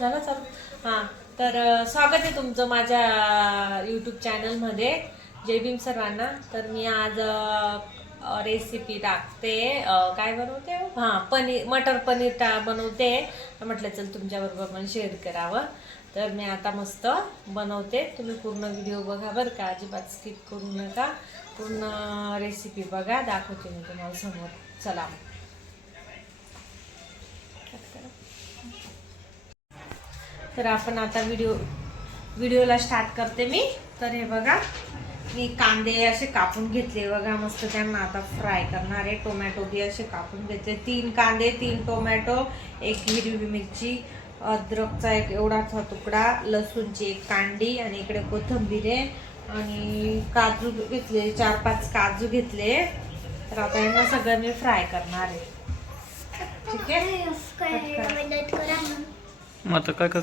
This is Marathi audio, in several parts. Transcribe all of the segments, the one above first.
झालं चालू. हां, तर स्वागत आहे तुमचं माझ्या यूट्यूब चॅनलमध्ये. जय भीम सर्वांना. तर मी आज रेसिपी टाकते. काय बनवते? हां, पनीर, मटर पनीर बनवते. म्हटलं चल तुमच्याबरोबर पण शेअर करावं. तर मी आता मस्त बनवते. तुम्ही पूर्ण व्हिडिओ बघा बरं का, अजिबात स्किप करू नका. पूर्ण रेसिपी बघा, दाखवते मी तुम्हाला समोर. चला तर आपण आता व्हिडिओला स्टार्ट करते मी. तर हे बघा, मी कांदे असे कापून घेतले बघा मस्त. त्यांना आता फ्राय करणार आहे. टोमॅटो बी असे कापून घेतले. 3 कांदे, 3 टोमॅटो, 1 हिरवी मिरची, अद्रकचा एक एवढाचा तुकडा, लसूणची 1 कांडी आणि इकडे कोथिंबीर आहे आणि काजू घेतले, 4-5 काजू घेतले. तर आता यांना सगळं मी फ्राय करणार आहे. ठीक आहे, मग आता काय कर?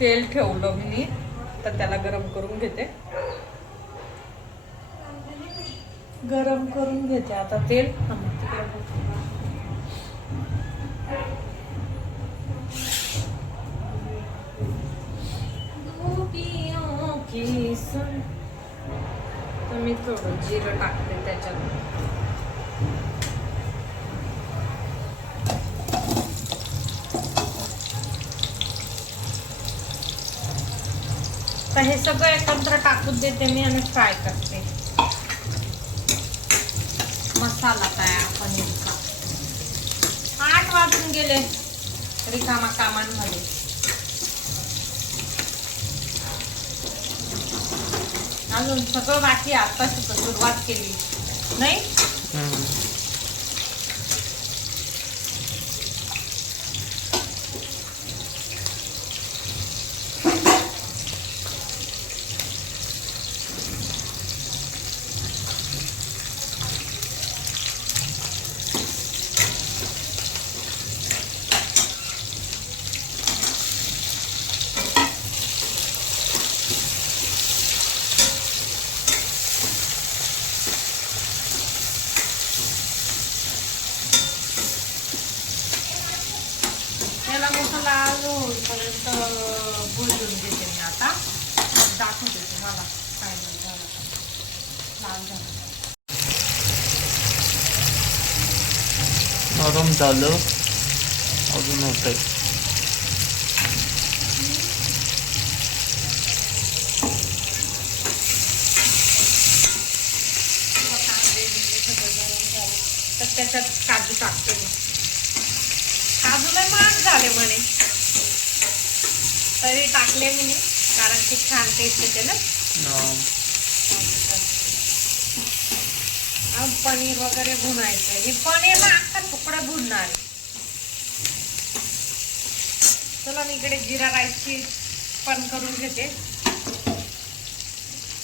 तेल ठेवलं मी, तर त्याला गरम करून घेते. आता तेल. तर मी थोडं जिरं टाकते त्याच्यात. तर हे सगळं एकत्र टाकून देते मी आणि फ्राय करते. मसाला तयार पनीरचा. 8 वाजून गेले रिकामा कामांमध्ये. अजून सगळं बाकी. आताच सुरुवात केली नाही. त्याला मसाला होईपर्यंत भुजून घेते मी. आता दाखवते तुम्हाला काय झालं. लाल झालं, नरम झालं, अजून होतंय. तर त्याच्यात काजू टाकते मी. काजूला महाग झाले म्हणे, तरी टाकले मी कारण की छान टेस्ट येते ना. पनीर वगैरे भुनायचं. हे पनीर ना अख्खा तुकडा भुनणार. चला मी इकडे जिरा राईसची पण करून घेते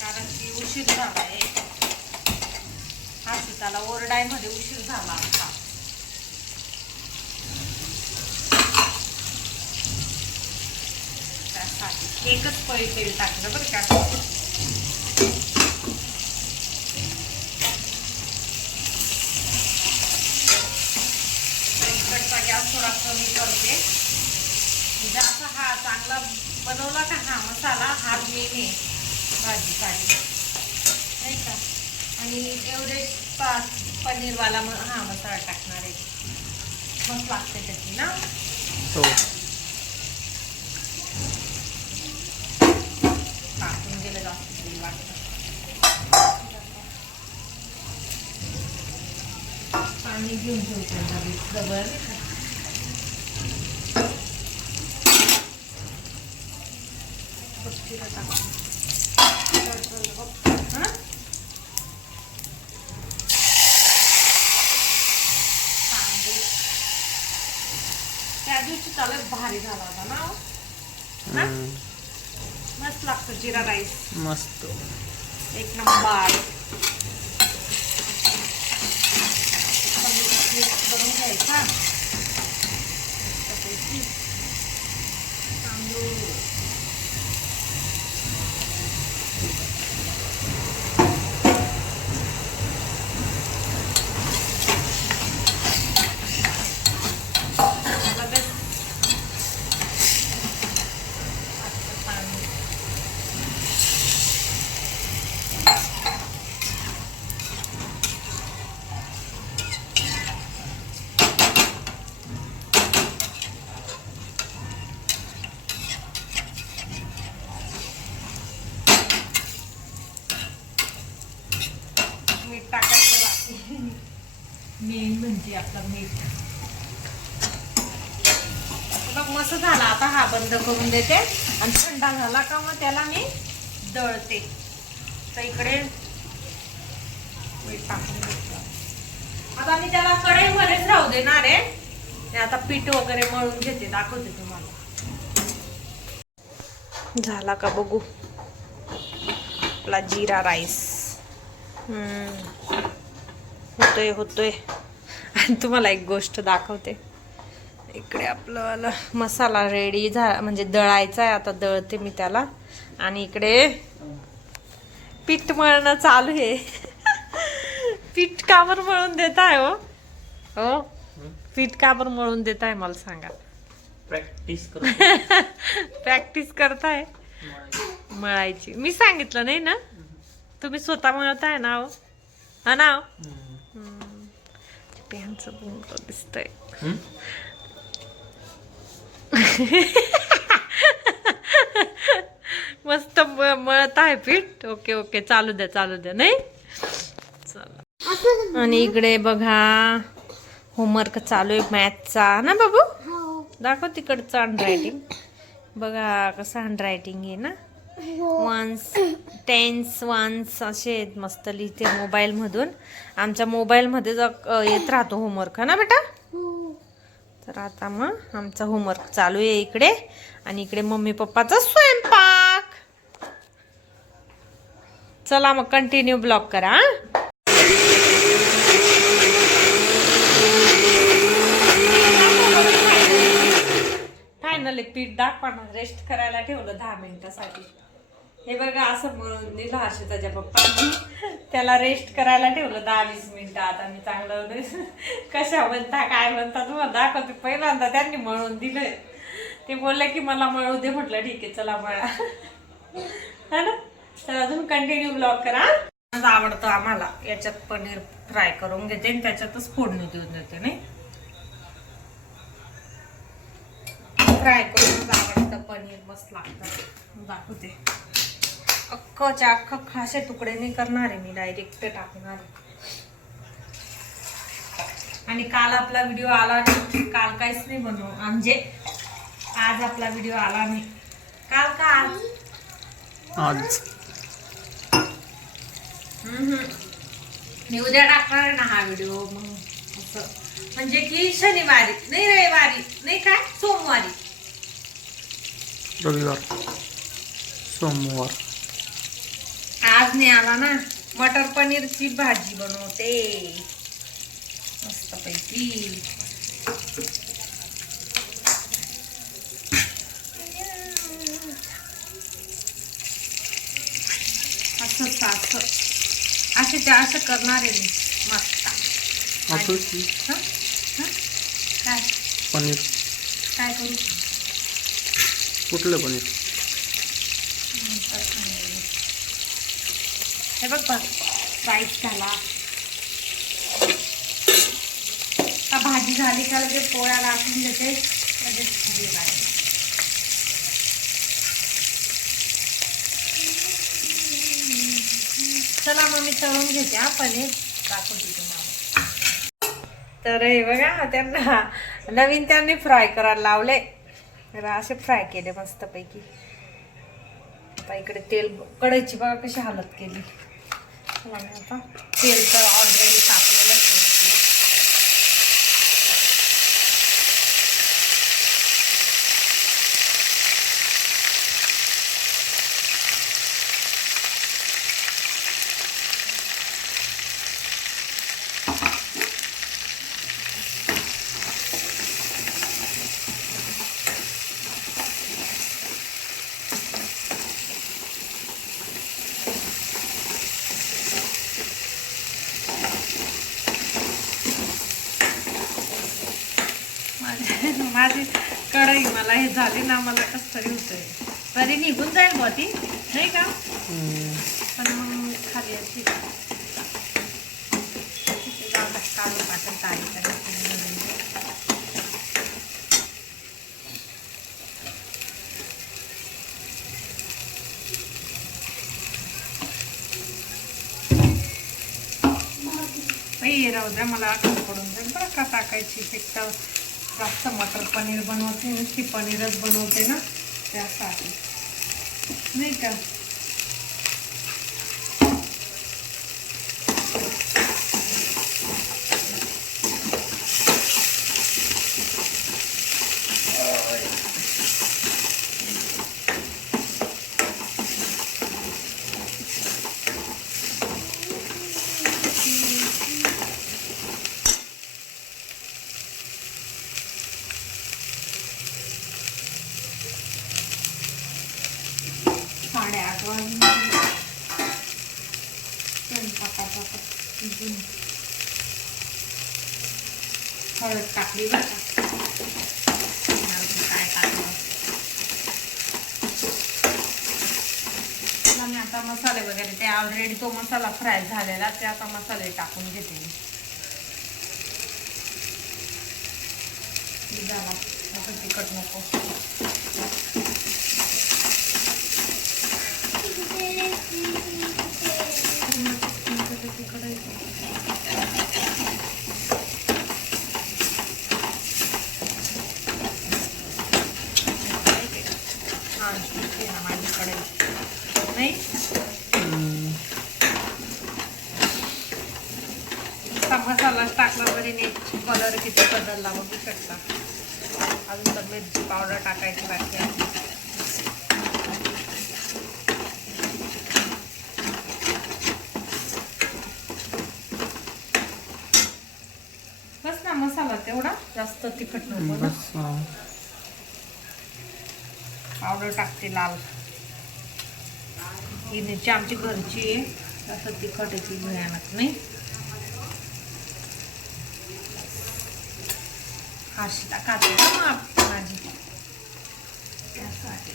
कारण की उशीर झाला आहे. हा सीताला ओरडायमध्ये उशीर झाला आता. त्यासाठी एकच पळी तेल टाकलं बरं का. गॅस थोडा कमी करते. म्हणजे असा हा चांगला बनवला का हा मसाला, हा मेन आहे भाजीसाठी नाही का. आणि एवढेच पनीरवाला हा मसाला टाकणार आहे. मस्त लागते त्याची ना. हो, टाकून गेलं जास्त तरी वाटतं. पाणी घेऊन ठेवतो डबल. त्या दिवशी चालत भारी झाला होता ना. मस्त लागतो जिरा राईस. मस्त, एक नंबर. करून घ्यायचा तांदूळ. मेन म्हणजे आपलं मीठ. बघ मस्त झाला. आता हा बंद करून देते आणि थंडा झाला का मग त्याला मी दळते. तर इकडे मीठ टाकून घेतलं. आता मी त्याला कढईमध्येच राहू देणार आहे. मी आता पीठ वगैरे मळून घेते, दाखवते तुम्हाला. झाला का बघू आपला जिरा राईस. होतोय होतोय. आणि तुम्हाला एक गोष्ट दाखवते. इकडे आपलं मसाला रेडी झाला, म्हणजे दळायचा आहे. आता दळते मी त्याला. आणि इकडे पीठ मळणं चालू आहे. पीठ का बरं मळून देत आहे हो? हो, पीठ का बरं मळून देत आहे मला सांगा. प्रॅक्टिस प्रॅक्टिस करताय मळायची. मी सांगितलं नाही ना, तुम्ही स्वतः मळताय ना हो? हा ना. पॅनचं बुंग दिसतंय. मस्त मळत आहे पीठ. ओके ओके, चालू द्या नाही. चला. आणि इकडे बघा होमवर्क चालू आहे मॅथचा ना बाबू. दाखव तिकडचं हँडरायटिंग. बघा कसं हँडरायटिंग आहे ना. वन्स, टेन्स, वन्स असे मस्त लिहिते मोबाईल मधून. आमच्या मोबाईल मध्ये येत राहतो होमवर्क ना बेटा. तर आता मग आमचा होमवर्क चालू आहे इकडे. आणि इकडे मम्मी पप्पाचा स्वयंपाक. चला मग कंटिन्यू ब्लॉग करा. फायनली पीठ दाखवणार. रेस्ट करायला ठेवलं 10 मिनिटासाठी. हे बघा असं म्हणून दिलं हर्षिताच्या पप्पांनी. त्याला रेस्ट करायला ठेवलं 10-20 मिनिटं. आता मी चांगलं कशा म्हणता काय म्हणता तुम्हाला दाखवते. पहिल्यांदा त्यांनी मळून दिलंय. ते बोलले की मला मळू दे. म्हटलं ठीक आहे चला मळा. है ना. तर अजून कंटिन्यू ब्लॉग करा. आवडतं आम्हाला. याच्यात पनीर फ्राय करून घेते आणि त्याच्यातच फोडणी देऊन देते. नाही फ्राय करून आवडतं पनीर. मस्त लागतं. दाखवते. अख्खच्या अख्खा खासे तुकडे नाही करणार आहे मी. डायरेक्ट टाकणार आहे. आणि काल आपला व्हिडिओ आला नाही. काल काहीच नाही बनवू. म्हणजे आज आपला व्हिडिओ आला नाही. काल का आज मी उद्या टाकणार आहे ना हा व्हिडिओ. मग असं म्हणजे की शनिवारी नाही, रविवारी नाही, काय सोमवारी, रविवार, सोमवार. आज नाही आला ना. मटर पनीरची भाजी बनवते मस्तपैकी. असं करणार आहे मी. मस्त काय पनीर. काय करू. कुठलं पनीर. हे बघ राईस झाला का. भाजी झाली का लगेच पोळ्या टाकून देते. लगेच चला मग मी तळून घेते हा पनीर. दाखवते तुम्हाला. तर हे बघा त्यांना नवीन त्यांनी फ्राय करायला लावले. असे फ्राय केले मस्तपैकी. आता इकडे तेल कढईची बघा कशी हालत केली. आता तेल तर ऑलरेडी टाकलेलं. माझी कढई मला हे झाली ना. मला कसं तरी होतंय. तरी निघून जाईल बा ती नाही का. पण मग खाली अशी काढून टाकून तारीख. राहू द्या, मला आठवण पडून जाईल बरं का टाकायची. एक तर जास्त मटर पनीर बनवते, नुसती पनीरच बनवते ना, त्यासाठी नाही का. साडे 8 वाजले. स्वयंपाकाचा हळद टाकली बरं का. काय टाकलं मी आता मसाले वगैरे, ते ऑलरेडी तो मसाला फ्राय झालेला, ते आता मसाले टाकून घेते मी. झाला आता तिखट नको. माझ्याकडे नाही मसाला टाकला तरी नाही, कलर किती बदलला बघू शकता. अजून तर मिरची पावडर टाकायची बाकी आहे. बस ना मसाला तेवढा, जास्त तिखट नको ना. पावडर टाकते लाल, ही मिरची आमची घरची आहे, जास्त तिखट याची भयानक नाही. हाशीला खाते ना माझी, त्यासाठी.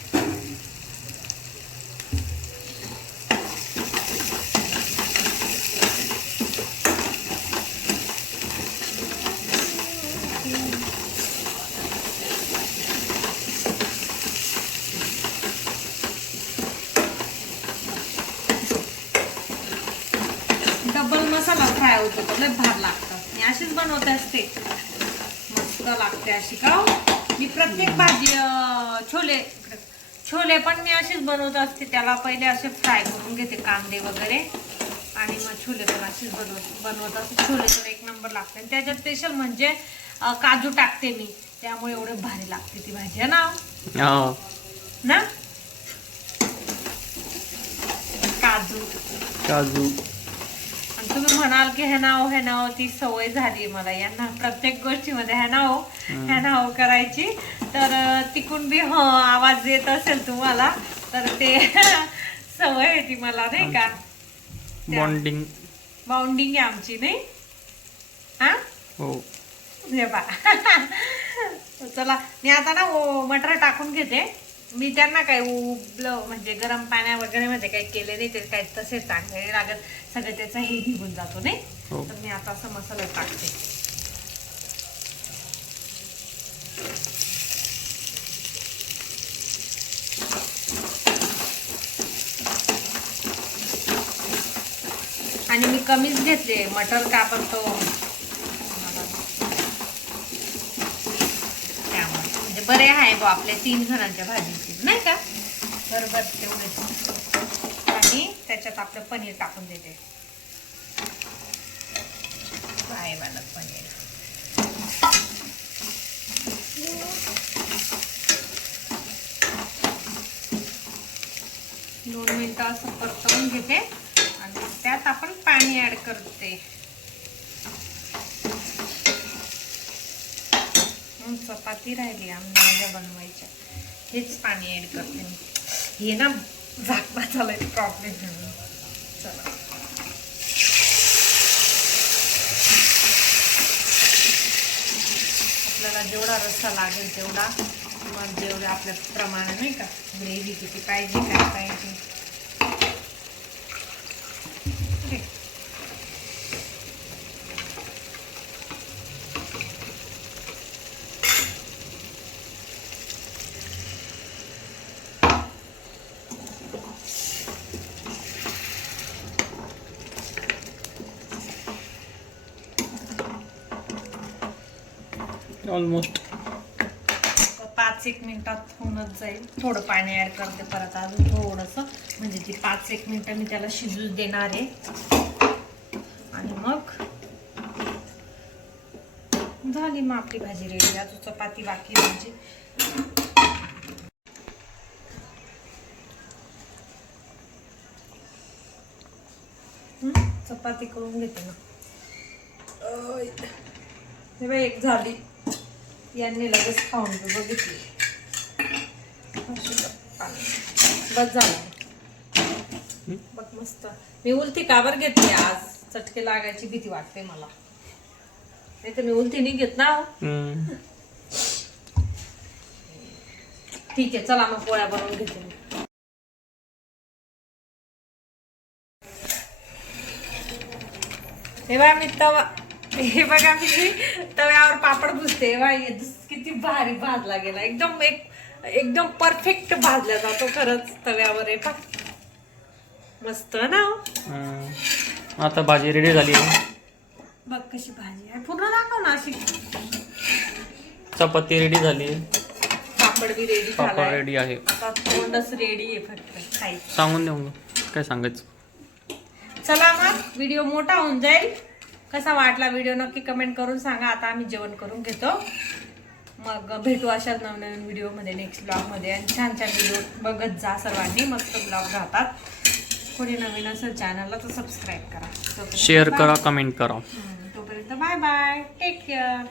डबल मसाला फ्राय होतो तो लय भार लागतं. मी अशीच बनवते असते, मस्त लागते अशी का. मी प्रत्येक भाजी छोले पण मी अशीच बनवत असते. त्याला पहिले असे फ्राय करून घेते कांदे वगैरे, आणि मग छोले पण अशीच बनवत असते. छोले तर एक नंबर लागते. आणि त्याच्यात स्पेशल म्हणजे काजू टाकते मी, त्यामुळे एवढे भारी लागते ती भाजी आहे ना. काजू. आणि तुम्ही म्हणाल की हे नाव ती सवय झाली मला यांना प्रत्येक गोष्टीमध्ये हे नाव करायची. तर तिकून बी आवाज येत असेल तुम्हाला, तर ते सवय आहे ती मला, नाही का. बाउंडिंग आहे आमची, नाही हा. हो हे बा. चला मी आता ना मटर टाकून घेते. मी त्यांना काही उबलं म्हणजे गरम पाण्या वगैरे मध्ये काही केले नाही, ते काही तसे चांगले लागत, सगळं त्याचा हे निघून जातो नाही. तर मी आता असं मसाला टाकते. आणि मी कमीच घेतले मटर, का पण तो म्हणजे बरे आहे बा आपल्या 3 जणांच्या भाजीची, नाही का. बरोबर तेवढे. आणि त्याच्यात आपलं पनीर टाकून देते. फ्रायवालं पनीर. 2 मिनिटं असं परतवून घेते आणि त्यात आपण पाणी ऍड करते. चपाती राहिली माझ्या बनवायच्या, हेच पाणी ऍड करते मी. हे ना झाकणाचा लय प्रॉब्लेम आहे. चला आपल्याला जेवढा रस्सा लागेल तेवढा, मग जेवढं आपल्या प्रमाणे, नाही का, ग्रेव्ही किती पाहिजे काय पाहिजे. ऑलमोस्ट 5-1 मिनिटात होऊनच जाईल. थोडं पाणी ऍड करते परत अजून थोडंसं, म्हणजे ती 5-1 मिनिटं मी त्याला शिजू देणार आहे. आणि मग झाली मग आपली भाजी रेडी. अजून चपाती बाकी म्हणजे चपाती करून घेते ना. हे बाई एक झाली, यांनी लगेच खाऊन बघितली. बस झालं बघ मस्त. मी उलटी काबर घेतली आज, चटके लागायची भीती वाटते मला, नाही तर मी उलटी नाही घेत ना. ठीक आहे चला मग पोळ्या बनवून घेते मी. हे बघा मी तव्यावर पापड भुजते. किती भारी भाजला गेला, एकदम परफेक्ट भाजला जातो खरंच तव्यावर. आहे का मस्त ना. आता भाजी रेडी झाली आहे. बघ कशी भाजी आहे, पूर्ण दाखव ना अशी. चपाती रेडी झाली आहे, पापड बी रेडी पापड झालाय. रेडी आहे. आता तोंडच रेडी आहे फक्त खायचं. सांगून देऊ काय सांगायचं. चला मग व्हिडिओ मोठा होऊन जाईल. कसा वाटला व्हिडिओ नक्की कमेंट करून सांगा. आता आम्ही जेवण करून घेतो, मग भेटू अशाच नवनवीन व्हिडिओमध्ये नेक्स्ट ब्लॉगमध्ये. आणि छान छान व्हिडिओ बघत जा सर्वांनी, मस्त ब्लॉग राहतात. कोणी नवीन असेल चॅनलला तर सबस्क्राईब करा, शेअर करा, कमेंट करा. तोपर्यंत बाय बाय, टेक केअर.